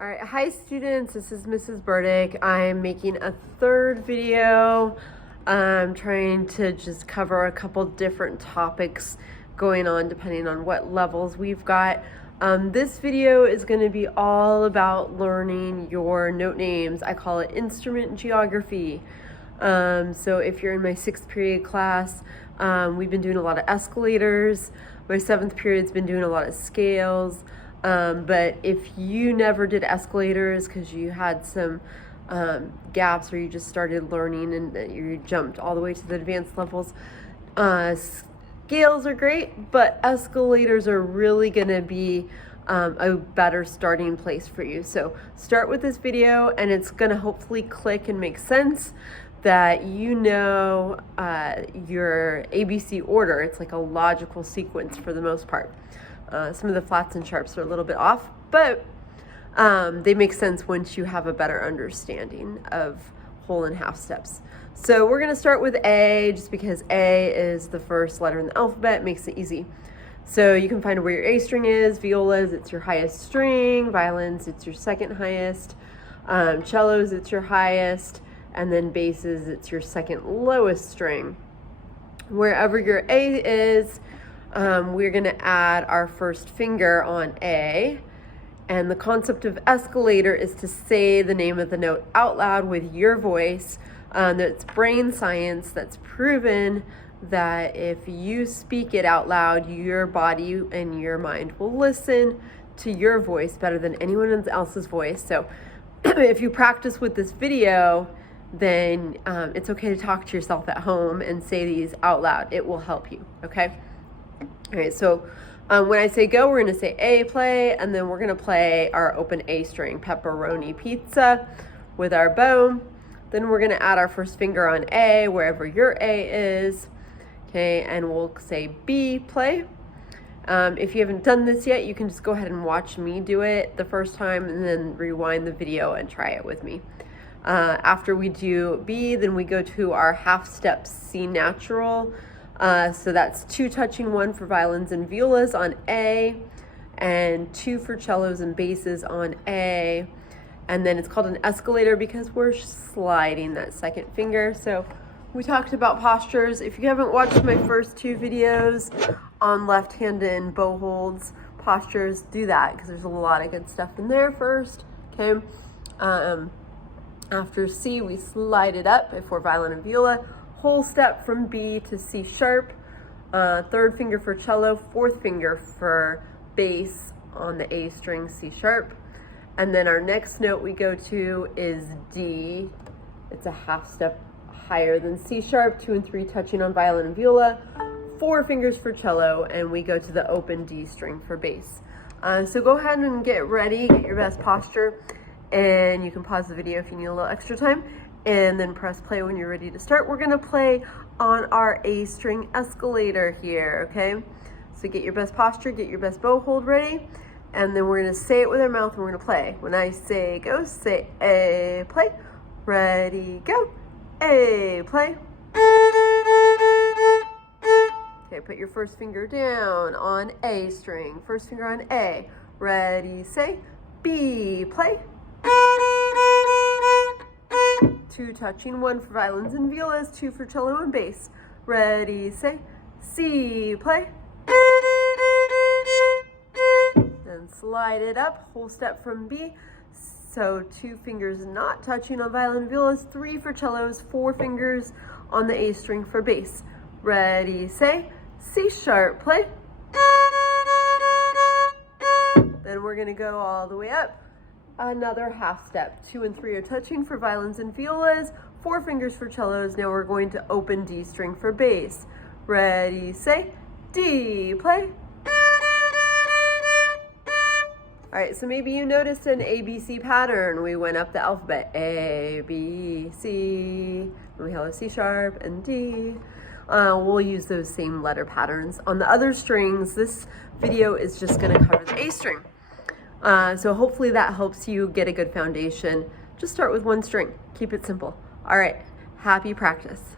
All right, hi students, this is Mrs. Burdick. I'm making a third video. I'm trying to just cover a couple different topics going on depending on what levels we've got. This video is going to be all about learning your note names. I call it instrument geography. So if you're in my 6th period class, we've been doing a lot of escalators. My 7th period's been doing a lot of scales. But if you never did escalators because you had some gaps or you just started learning and you jumped all the way to the advanced levels, scales are great, but escalators are really going to be a better starting place for you. So start with this video and it's going to hopefully click and make sense that you know your ABC order. It's like a logical sequence for the most part. Some of the flats and sharps are a little bit off, but they make sense once you have a better understanding of whole and half steps. So we're going to start with A, just because A is the first letter in the alphabet, makes it easy. So you can find where your A string is. Violas, it's your highest string. Violins, it's your second highest. Cellos, it's your highest. And then basses, it's your second lowest string. Wherever your A is, we're going to add our first finger on A, and the concept of escalator is to say the name of the note out loud with your voice. That's brain science that's proven that if you speak it out loud, your body and your mind will listen to your voice better than anyone else's voice. So if you practice with this video, then it's okay to talk to yourself at home and say these out loud. It will help you, okay? All right, so when I say go, we're going to say A, play, and then we're going to play our open A string, pepperoni pizza, with our bow. Then we're going to add our first finger on A, wherever your A is, okay, and we'll say B, play. If you haven't done this yet, you can just go ahead and watch me do it the first time and then rewind the video and try it with me. After we do B, then we go to our half step C natural. So that's 2 touching, 1 for violins and violas on A, and 2 for cellos and basses on A. And then it's called an escalator because we're sliding that second finger. So we talked about postures. If you haven't watched my first 2 videos on left-handed and bow holds postures, do that because there's a lot of good stuff in there first. Okay. After C, we slide it up if we're violin and viola. Whole step from B to C sharp, 3rd finger for cello, 4th finger for bass on the A string, C sharp. And then our next note we go to is D. It's a half step higher than C sharp, 2 and 3 touching on violin and viola, 4 fingers for cello, and we go to the open D string for bass. So go ahead and get ready, get your best posture, and you can pause the video if you need a little extra time. And then press play when you're ready to start. We're gonna play on our A string escalator here, okay? So get your best posture, get your best bow hold ready, and then we're gonna say it with our mouth and we're gonna play. When I say go, say A, play. Ready, go. A, play. Okay, put your first finger down on A string. First finger on A. Ready, say B, play. 2 touching, 1 for violins and violas, 2 for cello and bass. Ready, say C, play. Then slide it up, whole step from B. So 2 fingers not touching on violin and violas, 3 for cellos, 4 fingers on the A string for bass. Ready, say C sharp, play. Then we're gonna go all the way up. Another half step. 2 and 3 are touching for violins and violas, 4 fingers for cellos. Now we're going to open D string for bass. Ready, say D, play. All right, so maybe you noticed an ABC pattern. We went up the alphabet, A, B, C, and we have a C sharp and D. We'll use those same letter patterns. On the other strings, this video is just gonna cover the A string. So hopefully that helps you get a good foundation. Just start with 1 string. Keep it simple. All right, happy practice.